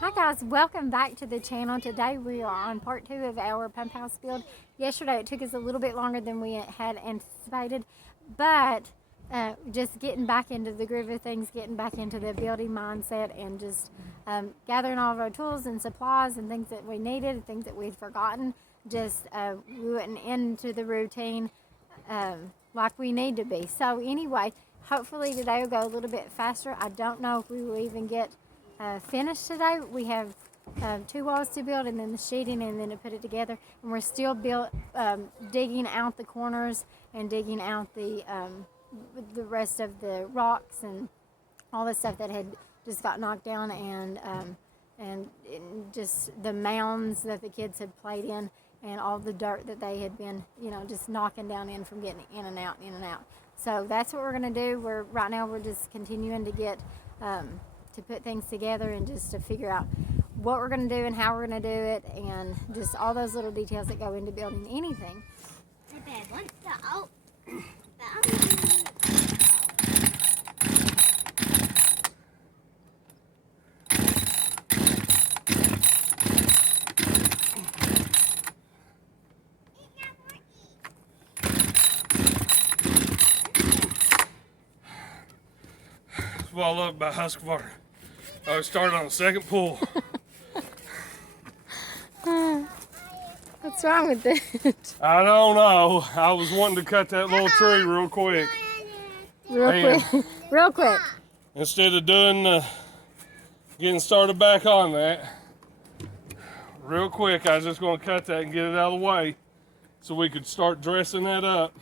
Hi guys, welcome back to the channel. Today we are on part 2 of our pump house build. Yesterday it took us a little bit longer than we had anticipated, but just getting back into the groove of things, getting back into the building mindset, and just gathering all of our tools and supplies and things that we needed, things that we'd forgotten. Just we went into the routine like we need to be. So anyway, hopefully today will go a little bit faster. I don't know if we will even get finished today. We have 2 walls to build, and then the sheeting, and then to put it together. And we're still digging out the corners and digging out the rest of the rocks and all the stuff that had just got knocked down, and just the mounds that the kids had played in, and all the dirt that they had been, just knocking down in from getting in and out, in and out. So that's what we're gonna do. Right now we're just continuing to get to put things together and just to figure out what we're going to do and how we're going to do it, and just all those little details that go into building anything. Wall up by Husqvarna. I started on the second pull. What's wrong with it? I don't know. I was wanting to cut that little tree real quick. Real quick. Instead of getting started back on that, real quick, I was just going to cut that and get it out of the way so we could start dressing that up.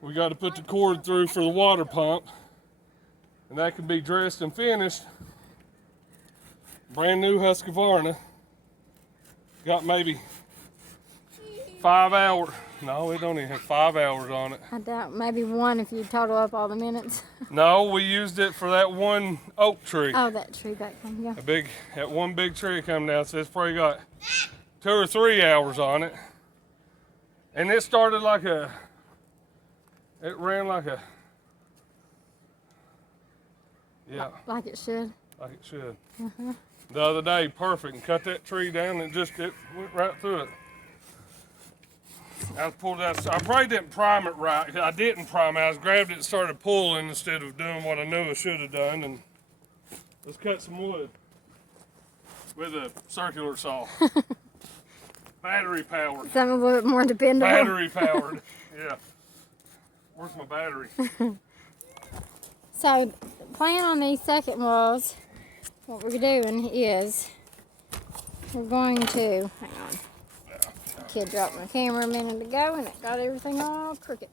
We got to put the cord through for the water pump, and that can be dressed and finished. Brand new Husqvarna. Got maybe 5 hours. No, we don't even have 5 hours on it. I doubt, maybe 1 if you total up all the minutes. No, we used it for that one oak tree. Oh, that tree back there, yeah. That one big tree come down, so it's probably got 2 or 3 hours on it. And it started it ran like a, yeah. Like it should. Like it should. The other day, perfect, and cut that tree down, and it went right through it. I pulled out. I probably didn't prime it right. I didn't prime it. I grabbed it and started pulling instead of doing what I knew I should have done. And let's cut some wood with a circular saw. Battery powered. Something a little bit more dependable. Battery powered. Yeah. Where's my battery? So, the plan on these second walls, what we're doing is we're going to, hang on. Kid dropped my camera a minute ago and it got everything all crooked.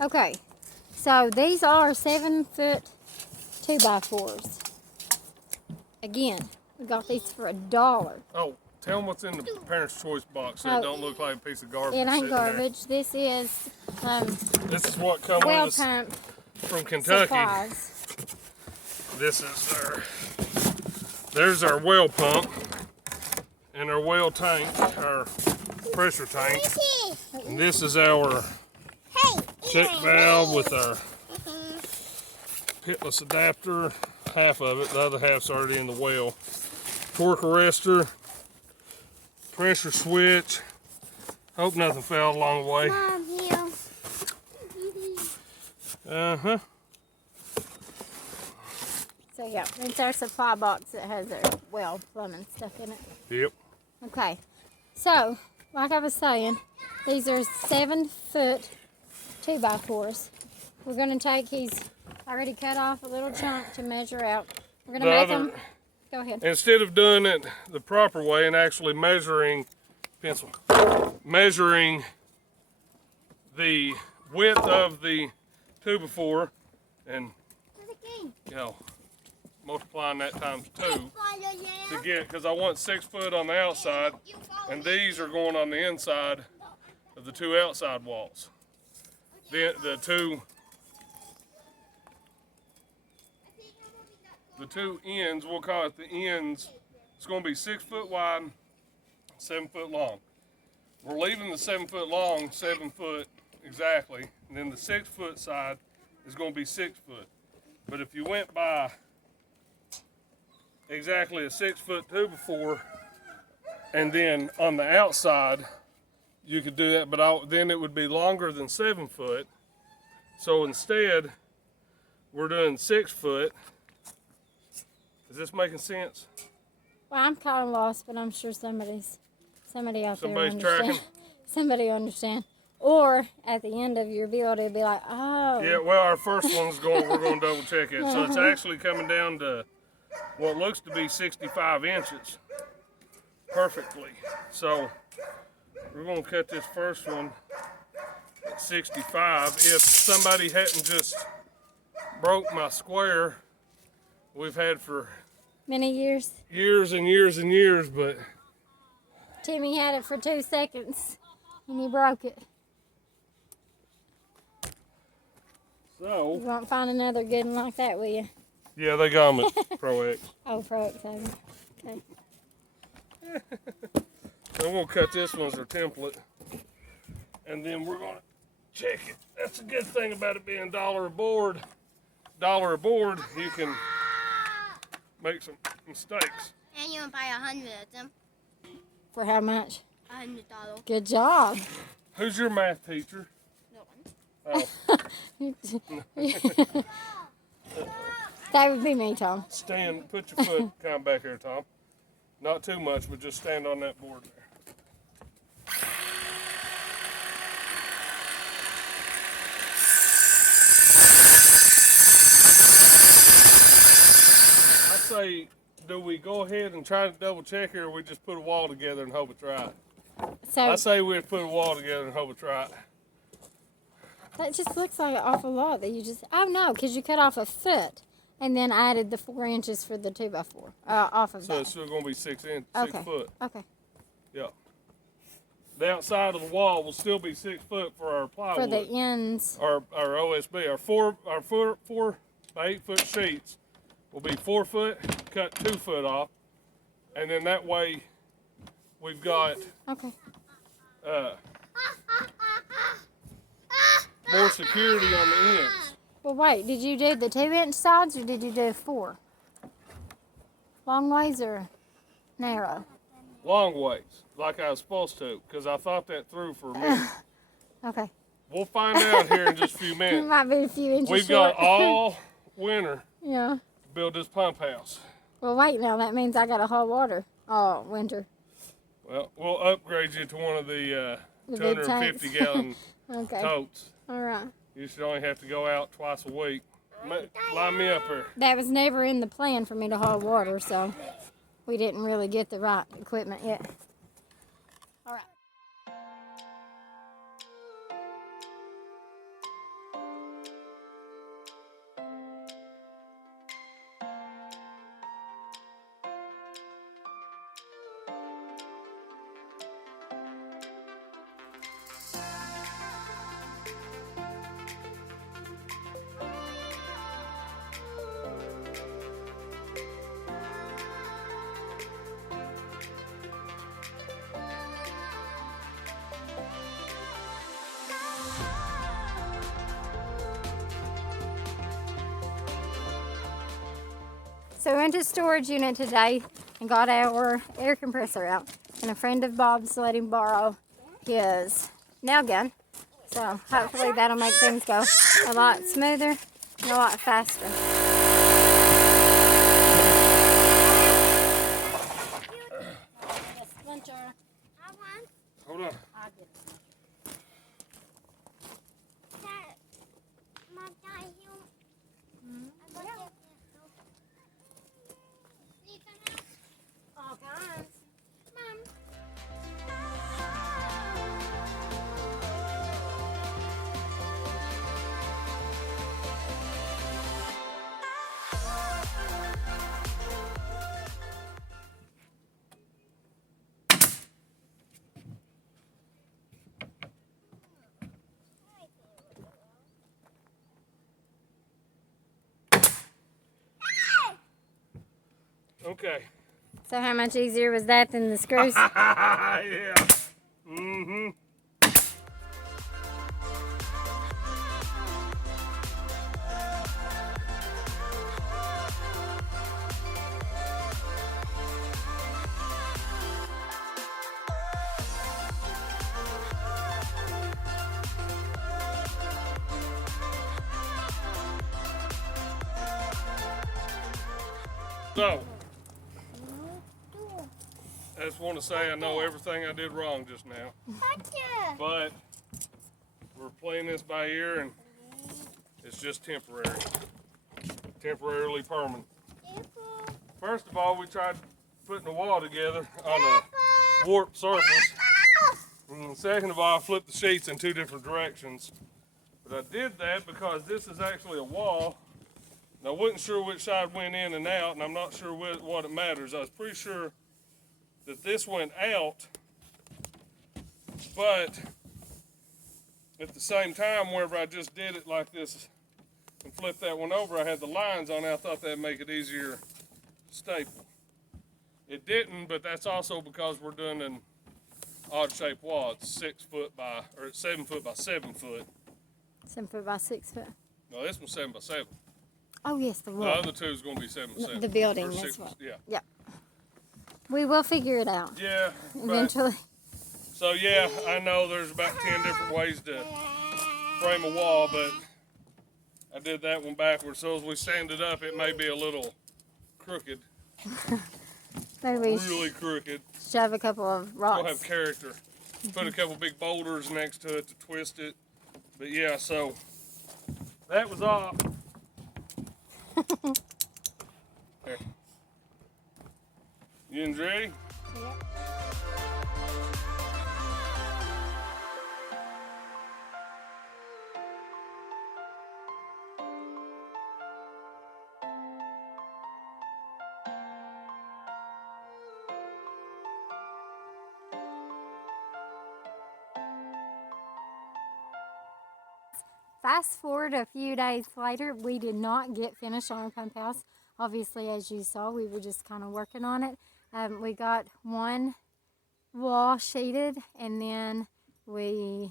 Okay, so these are 7-foot 2x4s. Again, we got these for $1. Oh, tell them what's in the Parents' Choice box so it don't look like a piece of garbage. It ain't garbage. There. This is this is what comes well with pump from Kentucky. Supplies. This is there's our well pump and our well tank, our pressure tank. And this is our check valve with our pitless adapter, half of it, the other half's already in the well. Torque arrestor, pressure switch. Hope nothing fell along the way. Uh-huh. So yeah, it's our supply box that has our well plumbing stuff in it. Yep. Okay, so like I was saying, these are 7-foot 2x4s. We're going to take, he's already cut off a little chunk to measure out. We're going to make them, go ahead. Instead of doing it the proper way and actually measuring the width of the 2x4 and, multiplying that times 2 to get, because I want 6 foot on the outside, and these are going on the inside of the 2 outside walls. The two ends, we'll call it the ends, it's going to be 6 foot wide, 7 foot long. We're leaving the 7 foot long 7 foot exactly, and then the 6 foot side is going to be 6 foot. But if you went by exactly a 6 foot 2x4, and then on the outside you could do that, but then it would be longer than 7 foot. So instead, we're doing 6 foot. Is this making sense? Well, I'm kind of lost, but I'm sure somebody out there Somebody's understand. tracking? Somebody understand. Or at the end of your build, it'd be like, oh. Yeah, well, our first one's we're going to double check it. So it's actually coming down to what looks to be 65 inches perfectly. So we're going to cut this first one at 65. If somebody hadn't just broke my square we've had for Many years. years and years and years, but Timmy had it for 2 seconds, and he broke it. so You won't find another good one like that, will you? yeah, they got them at Pro X. Oh, Pro X7. Okay. So we're gonna cut this one as our template, and then we're gonna check it. That's a good thing about it being $1 a board. $1 a board, you can make some mistakes. And you can buy 100 of them. For how much? $100. Good job. Who's your math teacher? No one. Oh, That would be me, Tom. stand. Put your foot kind of back here, Tom. Not too much, but just stand on that board there. I say, do we go ahead and try to double check here, or we just put a wall together and hope it's right? So I say we put a wall together and hope it's right. that just looks like an awful lot that you just. Oh no, because you cut off a foot and then added the 4 inches for the 2x4 off of So that. it's still going to be 6 Okay. foot. Okay. Yeah. The outside of the wall will still be 6 foot for our For plywood. the ends. Our OSB, our 4 by 8 foot sheets will be 4 foot, cut 2 foot off, and then that way we've got Okay. more security on the ends. Well, wait. Did you do the 2-inch sides or did you do 4? Long ways or narrow? Long ways, like I was supposed to, because I thought that through for a minute. Okay. We'll find out here in just a few It minutes. might be a few inches We've short. got all winter Yeah. to build this pump house. Well, wait now. That means I got to haul water all winter. Well, we'll upgrade you to one of the The big 250 tanks. gallon Okay. totes. All right. You should only have to go out twice a week. Line me up here. That was never in the plan for me to haul water, so we didn't really get the right equipment yet. All right. So we went to storage unit today and got our air compressor out. And a friend of Bob's let him borrow his nail gun. So hopefully that'll make things go a lot smoother and a lot faster. Hold on. All kinds. Okay. So how much easier was that than the screws? Yeah. Mm-hmm. So, I just want to say I know everything I did wrong just now, but we're playing this by ear and it's just temporarily permanent. First of all, we tried putting the wall together on a warped surface. And second of all, I flipped the sheets in 2 different directions. But I did that because this is actually a wall. And I wasn't sure which side went in and out, and I'm not sure what it matters. I was pretty sure that this went out, but at the same time, whenever I just did it like this and flipped that one over, I had the lines on it. I thought that'd make it easier to staple. It didn't, but that's also because we're doing an odd-shaped wall. It's 7 foot by 7 foot. 7 foot by 6 foot. No, this one's 7 by 7. Oh yes, the The wall. other two is going to be 7 by 7. The building, Or that's 6 what. Yeah. Yep. We will figure it out Yeah. But, eventually. so yeah, I know there's about 10 different ways to frame a wall, but I did that one backwards. So as we stand it up, it may be a little crooked, Maybe we really crooked. shove a couple of We'll have rocks. character. Put a couple big boulders next to it to twist it. But yeah, so that was off. There. You ready? Yep. Fast forward a few days later, we did not get finished on our pump house. Obviously, as you saw, we were just kind of working on it. We got one wall sheeted, and then we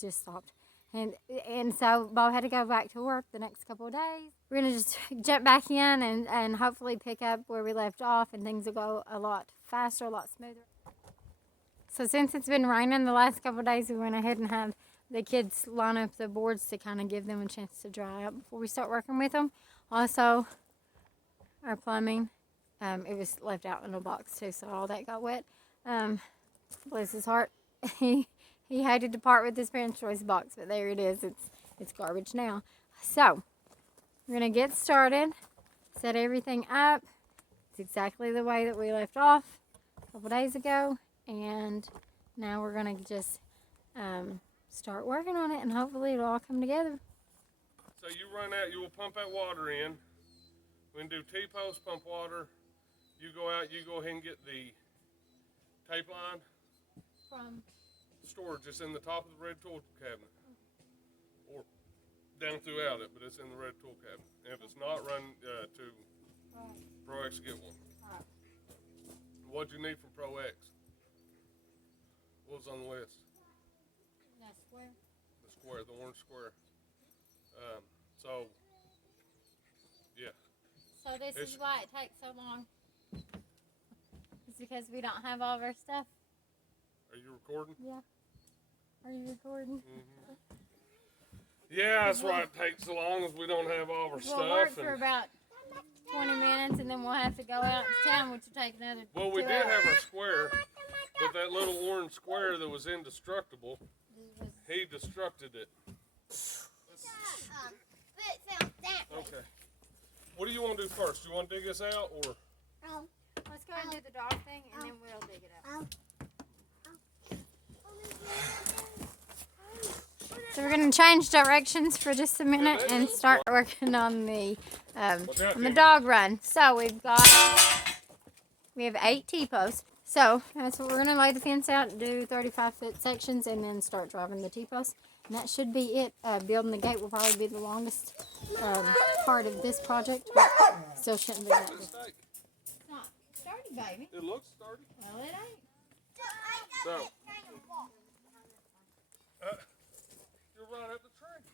just stopped. And so Bob had to go back to work the next couple of days. We're gonna just jump back in and hopefully pick up where we left off, and things will go a lot faster, a lot smoother. So since it's been raining the last couple of days, we went ahead and had the kids line up the boards to kind of give them a chance to dry up before we start working with them. Also, our plumbing, it was left out in a box too, so all that got wet. Bless his heart, he hated to part with his Parents' Choice box, but there it is. It's garbage now. So we're gonna get started, set everything up. It's exactly the way that we left off a couple days ago, and now we're gonna just start working on it, and hopefully it'll all come together. So you run out, you will pump that water in. We can do T-post, pump water. You go out, you go ahead and get the tape line. From Storage, it's in the top of the red tool cabinet. Or down throughout it, but it's in the red tool cabinet. And if it's not, run to Pro X to get one. Alright. What'd you need from Pro X? What was on the list? that square. The square, the orange square. So, yeah. So this It's- is why it takes so long. It's because we don't have all of our stuff. Are you recording? Yeah. Are you recording? Yeah, that's why it takes so long as we don't have all our We'll stuff. work for and- about 20 minutes, and then we'll have to go out to town, which will take another Well, we 2 did hours. have our square, but that little orange square that was indestructible, he destructed it. Okay. What do you want to do first? You want to dig this out, or? Let's go ahead and do the dog thing, and then we'll dig it out. So we're going to change directions for just a minute and start working on the dog run. So we have 8 T-posts. So that's what we're going to lay the fence out and do 35-foot sections, and then start driving the T-posts. And that should be it. Building the gate will probably be the longest part of this project, but still shouldn't be that big. It's Not sturdy, baby. It looks sturdy. Well, it ain't. So, you're right up the tree.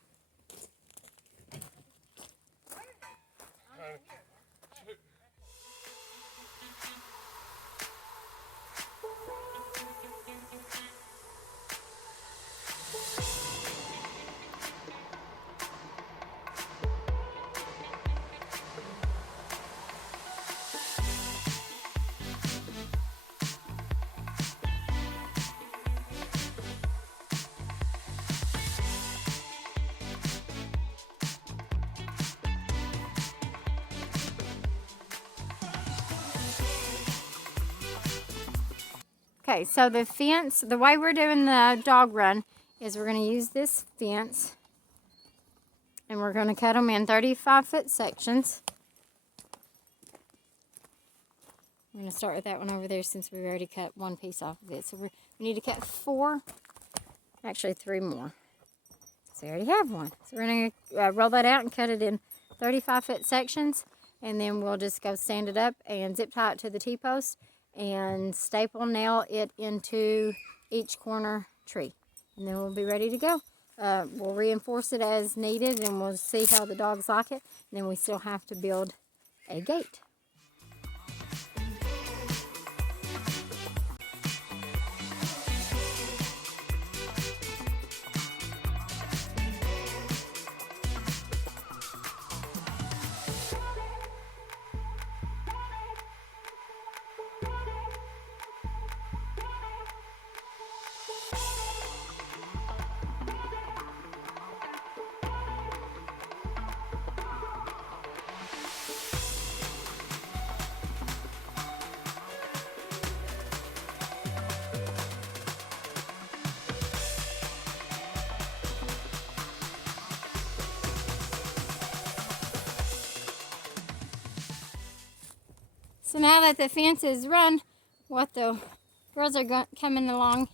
Okay, so the fence, the way we're doing the dog run is we're going to use this fence and we're going to cut them in 35-foot sections. I'm going to start with that one over there since we've already cut one piece off of it. So we need to cut 4, actually 3 more. So we already have one. So we're going to roll that out and cut it in 35-foot sections. And then we'll just go stand it up and zip tie it to the T-post and staple nail it into each corner tree. And then we'll be ready to go. We'll reinforce it as needed and we'll see how the dogs like it. And then we still have to build a gate. So now that the fence is run, what the girls are coming along,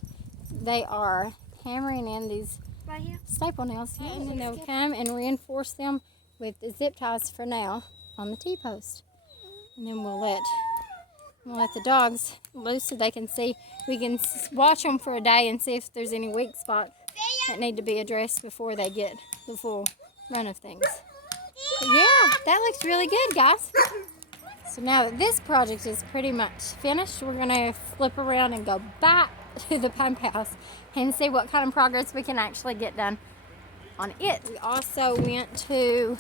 they are hammering in these Right here. staple nails, and then they'll come and reinforce them with the zip ties for now on the T-post. And then we'll let the dogs loose so they can see. We can watch them for a day and see if there's any weak spots that need to be addressed before they get the full run of things. But yeah, that looks really good, guys. So now that this project is pretty much finished, we're going to flip around and go back to the pump house and see what kind of progress we can actually get done on it. We also went to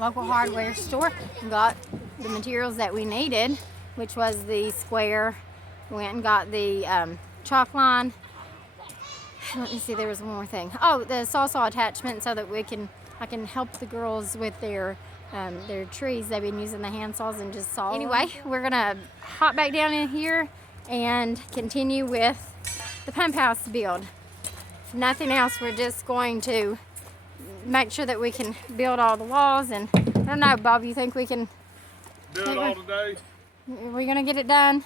local hardware store and got the materials that we needed, which was the square. We went and got the chalk line. Let me see, there was one more thing. Oh, the saw attachment so that I can help the girls with their trees. They've been using the hand saws and just saw. Anyway, we're gonna hop back down in here and continue with the pump house build. If nothing else, we're just going to make sure that we can build all the walls. And I don't know, Bob, you think we can Do it all today. Are we gonna get it done?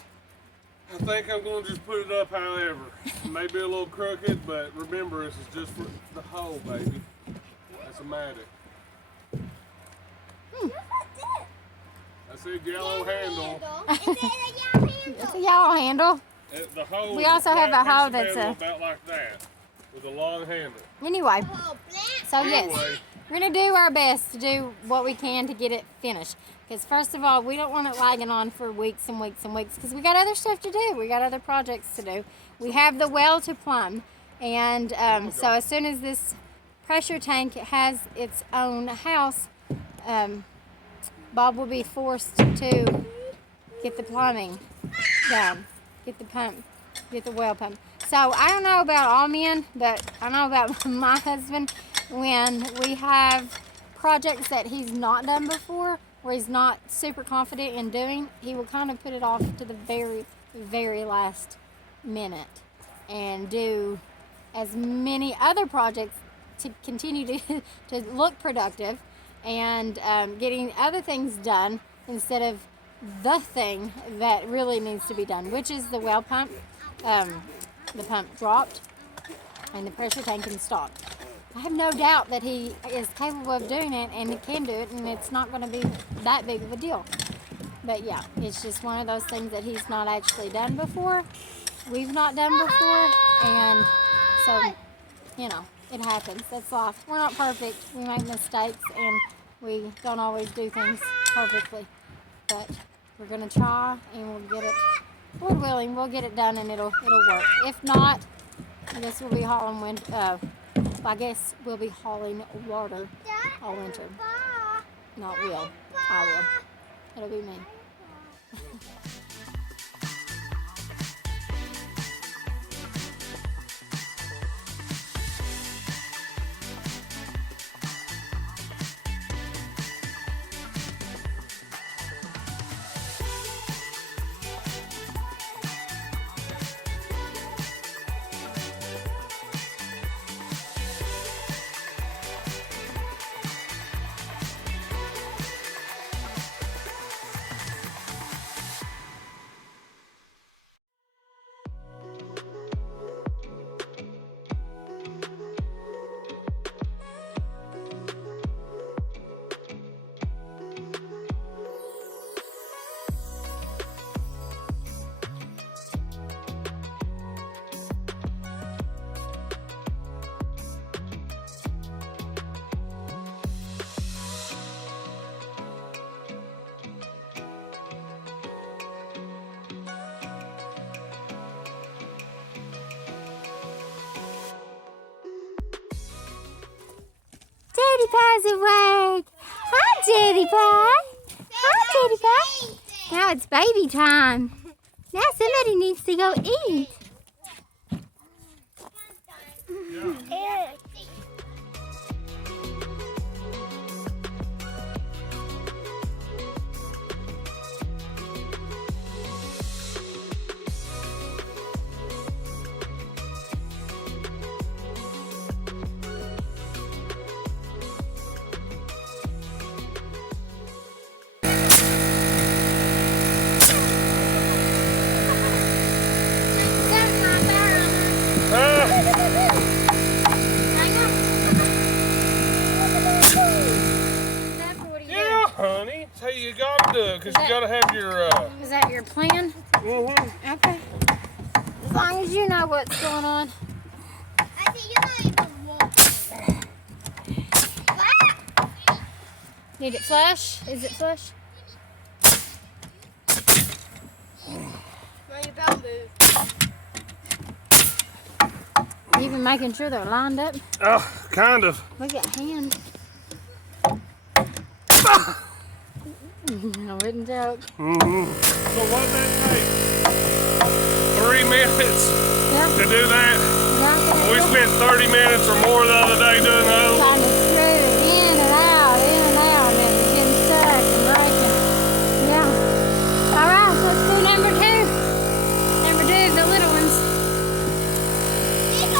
I think I'm going to just put it up however. Maybe a little crooked, but remember, this is just for the hole, baby. That's a mattock. That's a yellow handle. It's a yellow handle. The hole. We also have a hole that's about like that, with a long handle. Anyway, so yes, Anyway. we're gonna do our best to do what we can to get it finished. Because first of all, we don't want it lagging on for weeks and weeks and weeks because we got other stuff to do. We got other projects to do. We have the well to plumb. And so as soon as this pressure tank has its own house, Bob will be forced to get the plumbing done, get the well pump. So I don't know about all men, but I know about my husband. When we have projects that he's not done before, where he's not super confident in doing, he will kind of put it off to the very, very last minute and do as many other projects to continue to look productive and getting other things done instead of the thing that really needs to be done, which is the well pump. The pump dropped and the pressure tank installed. I have no doubt that he is capable of doing it and he can do it, and it's not going to be that big of a deal. But yeah, it's just one of those things that he's not actually done before. We've not done before, and so, you know, it happens. That's life. We're not perfect. We make mistakes and we don't always do things perfectly. But we're going to try and we'll get it, Lord willing, we'll get it done and it'll work. If not, I guess we'll be hauling I guess we'll be hauling water all winter. Not will. I will. It'll be me. Pie's awake. Hi, Teddy Pie. Hi, Teddy Pie. Now it's baby time. Now somebody needs to go eat. Yeah, honey. That's how you gotta do it, because you gotta have your, Is that your plan? mhm. Okay. As long as you know what's going on. I think you're not even walking. Need it flush? Is it flush? Where your bell move? Even making sure they're lined up. Oh, kind of. Look at hand. I wouldn't joke. So what that take? 3 minutes Yeah. to do that? Yeah. We spent 30 minutes or more the other day doing those. Trying to screw it in and out, and then it's getting stuck and breaking. Yeah. All right, let's do number 2. Number 2 is the little ones.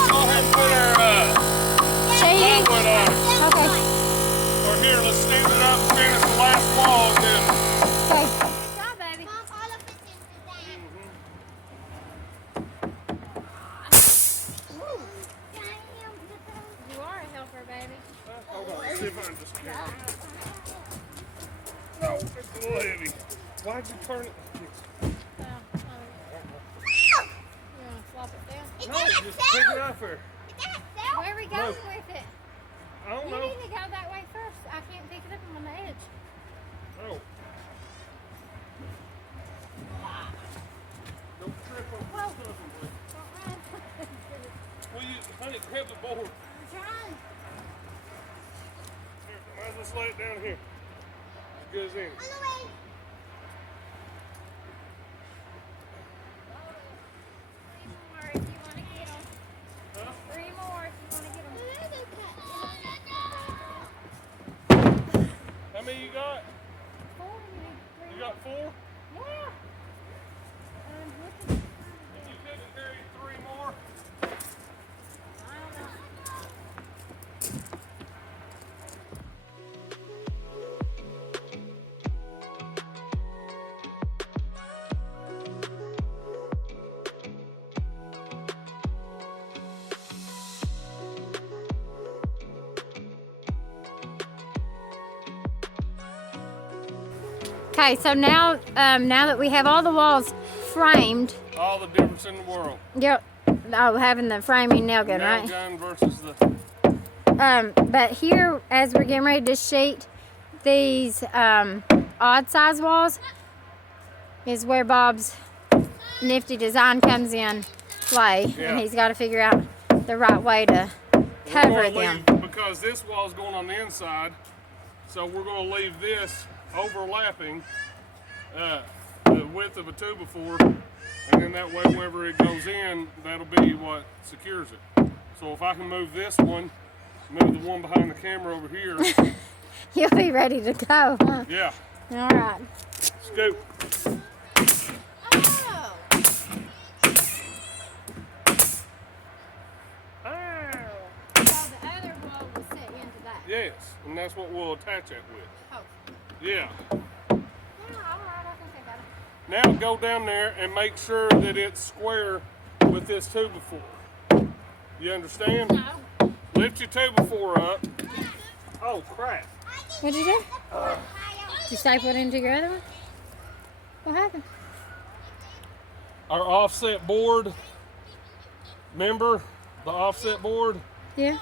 Go ahead and put our Shading. plywood on it. Okay. Or here, let's stand it up and finish the last wall and then. Okay. Good job, baby. Mom, all of it's into that. You are a helper, baby. Hold on, let's see if I can just carry it. No, it's a little heavy. Why'd you turn it? You want to flop it down? No, just pick it up here. Where are we going with it? I don't You know. need to go that way first. I can't pick it up on the edge. Oh. Don't trip on the stuff. Don't run. Well, you, honey, grab the board. I'm trying. Here, might as well just lay it down here. As good as any. On the way. Three more if you want to get them. Huh? 3 more if you want to get them. How many you got? 4. You need 3 You got 4? Yeah. Looking. If you couldn't carry 3 more. I don't know. Okay, so now that we have all the walls framed, All the difference in the world. yep, oh, having the framing nail gun, Nail right? gun versus the. But here, as we're getting ready to sheet these odd size walls, is where Bob's nifty design comes in play, Yeah. and he's got to figure out the right way to We're cover gonna them. leave, because this wall's going on the inside, so we're going to leave this overlapping the width of a 2x4, and then that way whenever it goes in, that'll be what secures it. So if I can move this one, move the one behind the camera over here, You'll be ready to go, huh? yeah, All right. scoop. Oh. So the other wall will set into that. Yes, and that's what we'll attach it with. Oh. Yeah. Yeah, all right, I think I got it. Now go down there and make sure that it's square with this 2x4. You understand? No. Lift your 2x4 up. Oh crap. What'd you do? Did you staple it into your other one? What happened? Our offset board, remember the offset board? Yeah.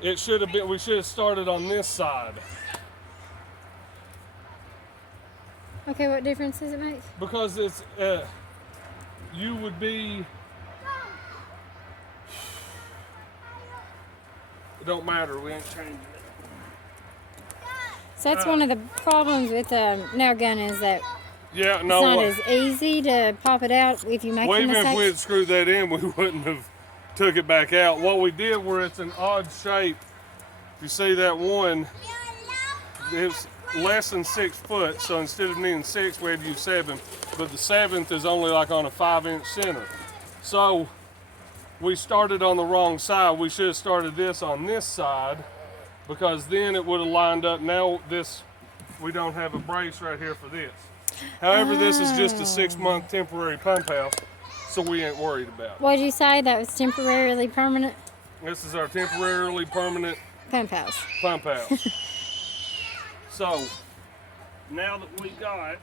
It should have been, we should have started on this side. Okay, what difference does it make? Because it's, you would be, it don't matter, we ain't changing it. So that's one of the problems with nail gun is that Yeah, it's no. not as easy to pop it out if you make Well, a even if mistake. we had screwed that in, we wouldn't have took it back out. What we did, where it's an odd shape, if you see that one, it's less than 6 foot, so instead of needing 6, we had to use 7, but the 7th is only like on a 5-inch center. So we started on the wrong side. We should have started this on this side, because then it would have lined up. Now this, we don't have a brace right here for this. However, this is just a 6-month temporary pump house, so we ain't worried about it. What did you say? That was temporarily permanent This is our temporarily permanent pump house. pump house. So now that we got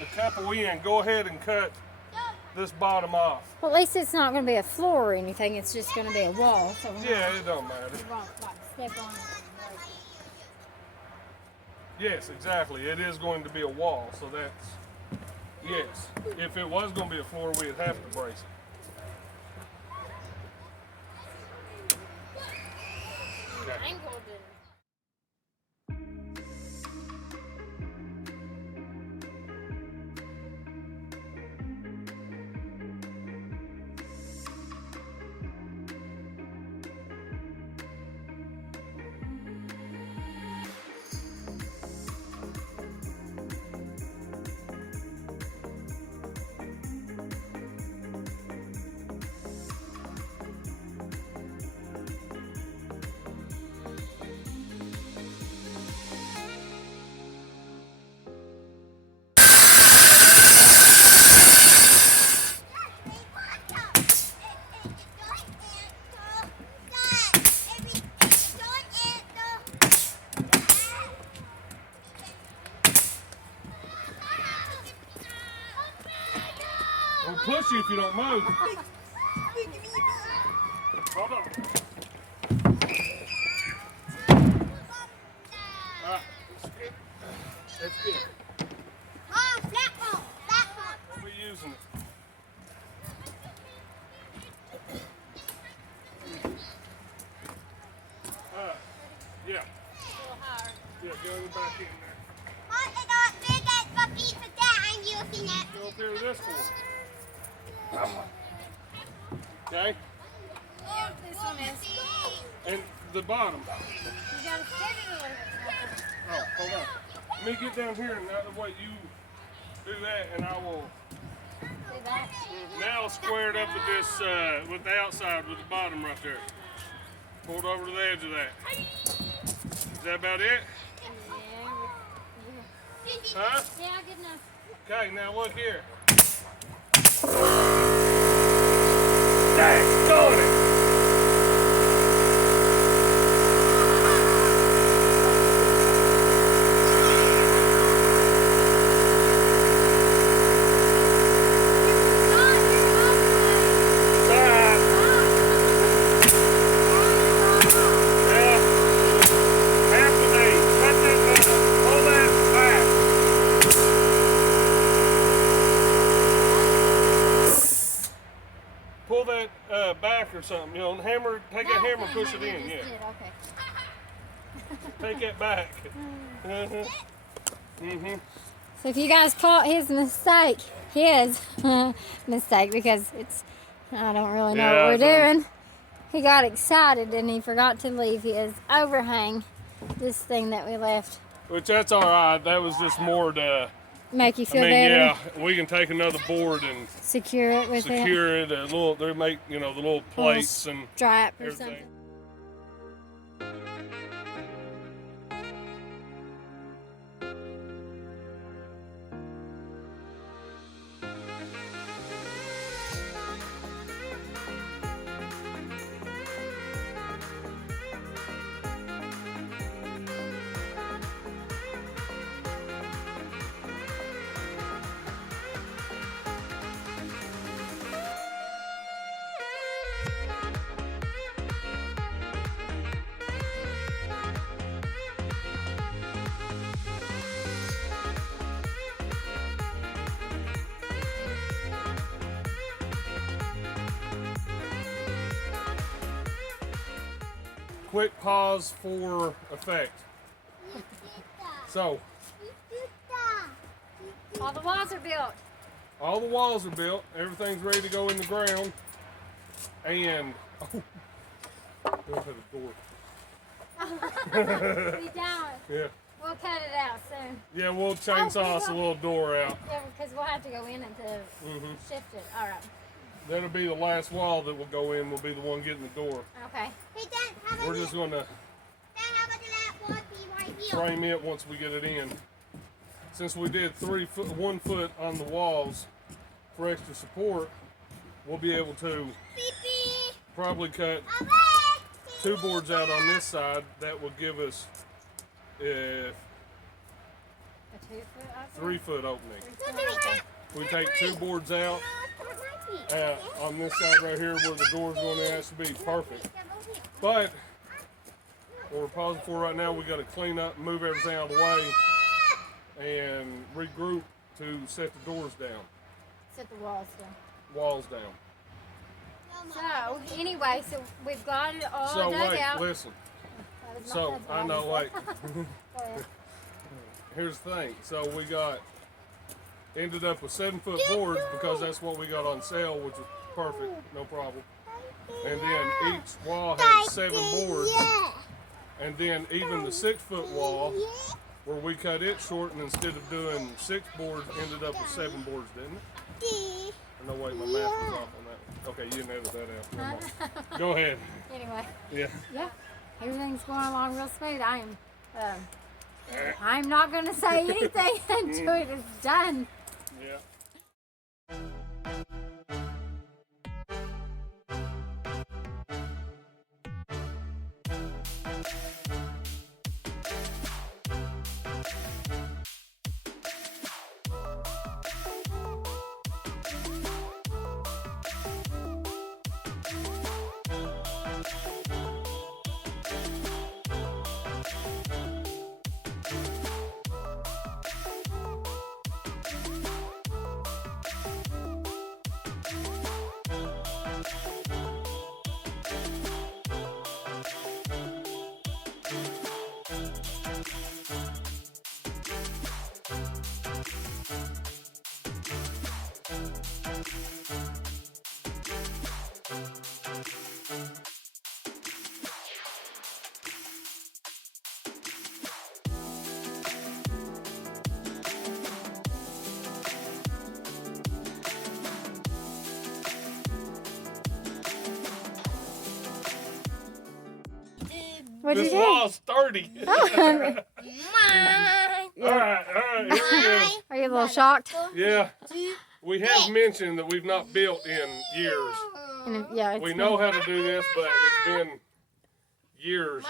a couple in, go ahead and cut this bottom off. Well, at least it's not going to be a floor or anything. It's just going to be a wall. So we're Yeah, it don't matter. not like step on it. Yes, exactly. It is going to be a wall, so that's, yes. If it was going to be a floor, we'd have to brace it. Okay. We'll push you if you don't move. Hold on. Alright, that's good. We'll be using it. Yeah. Yeah, go back in there. Go up here to this one. Okay? This one is. And the bottom. You got to set it a little bit. Oh, hold on. Let me get down here and that way you do that and I will Do that. now square it up with this, with the outside with the bottom right there. Pull it over to the edge of that. Is that about it? Huh? Yeah, good enough. Okay, now look here. Dang, going it. Pull that back or something, you know, and hammer, take that hammer, push it in, yeah. Okay. Take that back. So if you guys caught his mistake, because it's, I don't really know Yeah, what I we're don't- doing. He got excited and he forgot to leave his overhang, this thing that we left. Which that's all right. That was just more to, Make you I feel mean, better. yeah, we can take another board and Secure it with it. secure it. A little, they make, you know, the little plates and Strap or everything. something. quick pause for effect. So, All the walls are built. all the walls are built. Everything's ready to go in the ground. And, oh, don't hit the door. We don't. Yeah. We'll cut it out soon. Yeah, we'll chainsaw us a little door out. Yeah, because we'll have to go in and to shift it. All right. That'll be the last wall that will go in. Will be the one getting the door. Okay. Hey, Dad, how about We're just gonna Dad, how about that one be right here? frame it once we get it in. Since we did 1 foot on the walls for extra support, we'll be able to Beep, probably cut beep. 2 boards out on this side. That will give us a A 2-foot opening? 3 foot opening. Okay. We take 2 boards out on this side right here where the door's going to have to be perfect. But what we're pausing for right now, we got to clean up, move everything out of the way, and regroup to set the doors down, Set the walls down. walls down. So, anyway, so we've got it all So dug wait, out. listen. That was my So husband, I know, obviously. like, Go ahead. here's the thing. So we ended up with 7-foot boards because that's what we got on sale, which was perfect, no problem. And then each wall had 7 boards, and then even the 6-foot wall, where we cut it short, and instead of doing 6 boards, ended up with 7 boards, didn't it? Or no, wait, my math was off on that. Okay, you didn't edit that out. Never mind. Go ahead. Anyway, Yeah. yeah, everything's going along real smooth. I'm not going to say anything until it is done. Yeah. What'd you This do? wall's sturdy. Mine. All right, here we go. Are you a little shocked? Yeah, we have mentioned that we've not built in years. And yeah, it's We know how to do this, but it's been years.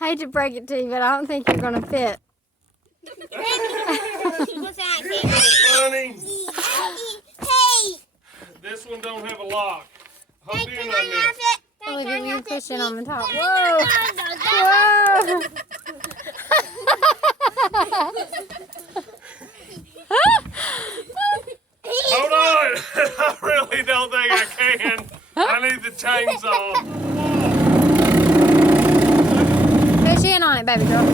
I hate to break it to you, but I don't think you're going to fit. What's that? Funny. Hey! This one don't have a lock. Hold Hey, in can on I have this. it? Olivia, you push it on the top. Whoa! Whoa! Hold on. I really don't think I can. I need the chainsaw. Push in on it, baby girl.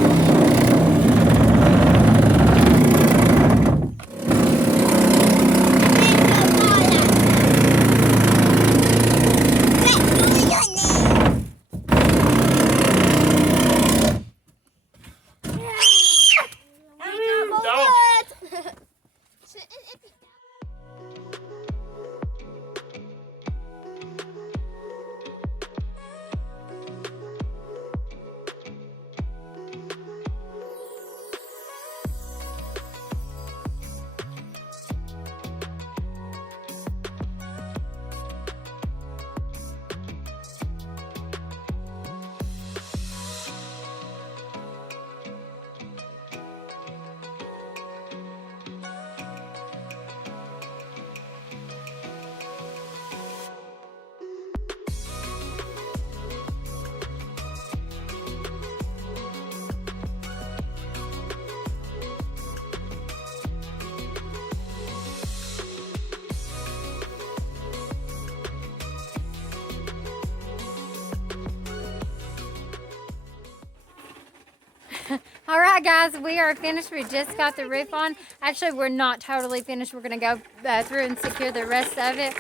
All right, guys, we are finished. We just got the roof on. Actually, we're not totally finished. We're going to go through and secure the rest of it.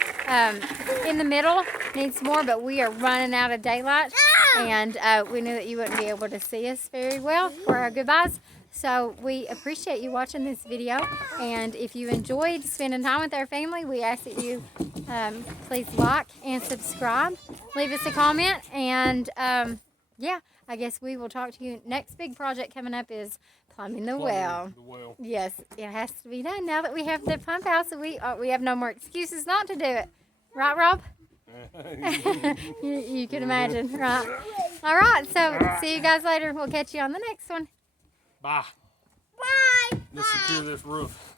In the middle needs more, but we are running out of daylight. And we knew that you wouldn't be able to see us very well for our goodbyes. So we appreciate you watching this video. And if you enjoyed spending time with our family, we ask that you please like and subscribe. Leave us a comment. And yeah, I guess we will talk to you. Next big project coming up is plumbing the well. The well. Yes, it has to be done now that we have the pump house. We have no more excuses not to do it. Right, Rob? you can imagine, right? All right, so see you guys later. We'll catch you on the next one. Bye. Bye. Let's secure this roof.